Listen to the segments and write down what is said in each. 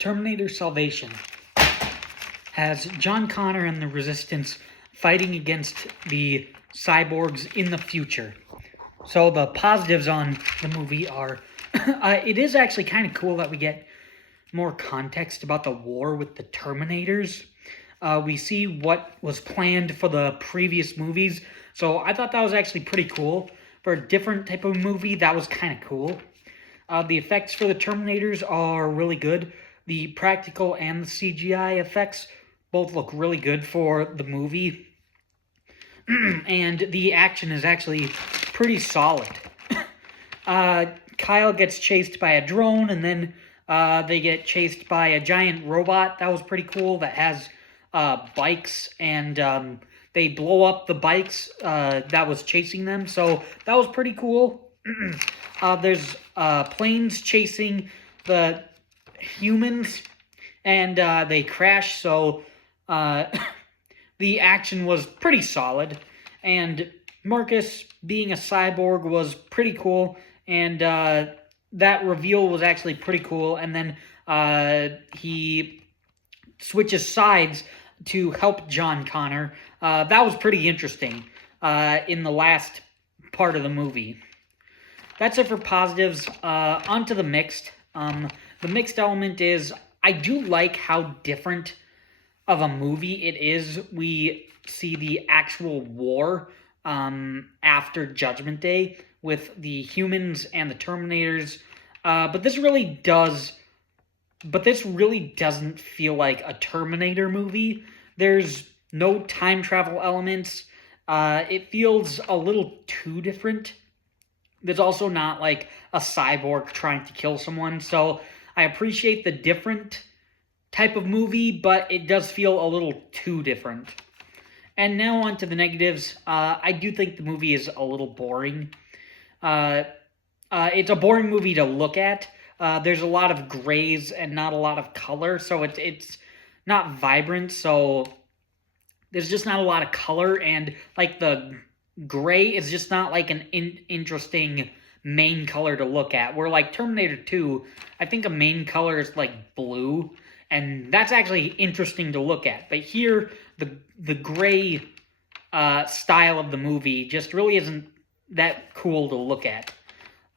Terminator Salvation has John Connor and the Resistance fighting against the cyborgs in the future. So the positives on the movie are, it is actually kind of cool that we get more context about the war with the Terminators. We see what was planned for the previous movies, so I thought that was actually pretty cool. For a different type of movie, that was kind of cool. The effects for the Terminators are really good. The practical and the CGI effects both look really good for the movie. And the action is actually pretty solid. Kyle gets chased by a drone, and then they get chased by a giant robot. That was pretty cool. That has bikes, and they blow up the bikes that was chasing them. So that was pretty cool. There's planes chasing the humans, and they crash. So the action was pretty solid. And Marcus being a cyborg was pretty cool. And that reveal was actually pretty cool. And then he switches sides to help John Connor. That was pretty interesting in the last part of the movie. That's it for positives. On to the mixed. The mixed element is, I do like how different of a movie it is. We see the actual war after Judgment Day with the humans and the Terminators. But this really doesn't feel like a Terminator movie. There's no time travel elements. It feels a little too different. There's also not like a cyborg trying to kill someone. So I appreciate the different type of movie, but it does feel a little too different. And now on to the negatives. I do think the movie is a little boring. It's a boring movie to look at. There's a lot of grays and not a lot of color, so it's not vibrant, so there's just not a lot of color, and like the gray is just not like an interesting main color to look at. Where like Terminator 2, I think a main color is like blue, and that's actually interesting to look at. But here, the gray style of the movie just really isn't that cool to look at.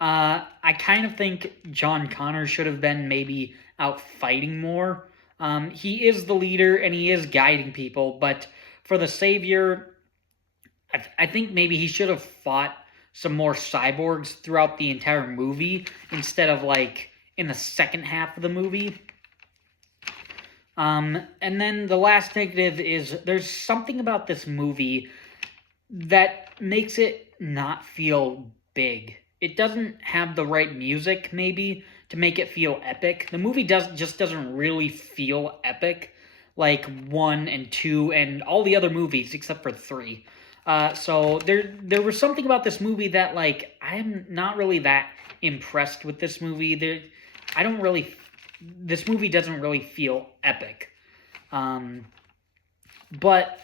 I kind of think John Connor should have been maybe out fighting more. He is the leader and he is guiding people, but for the Savior, I think maybe he should have fought some more cyborgs throughout the entire movie instead of like in the second half of the movie. And then the last negative is there's something about this movie that makes it not feel big. It doesn't have the right music, maybe, to make it feel epic. The movie just doesn't really feel epic like 1 and 2 and all the other movies except for 3. So there was something about this movie that, like, I'm not really that impressed with this movie. This movie doesn't really feel epic. But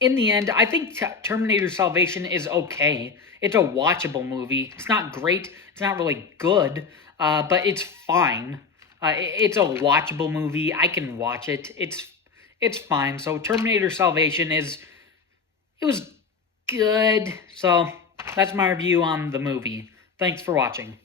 in the end, I think Terminator Salvation is okay. It's a watchable movie. It's not great. It's not really good, but it's fine. It's a watchable movie. I can watch it. It's fine. So Terminator Salvation it was good. So that's my review on the movie. Thanks for watching.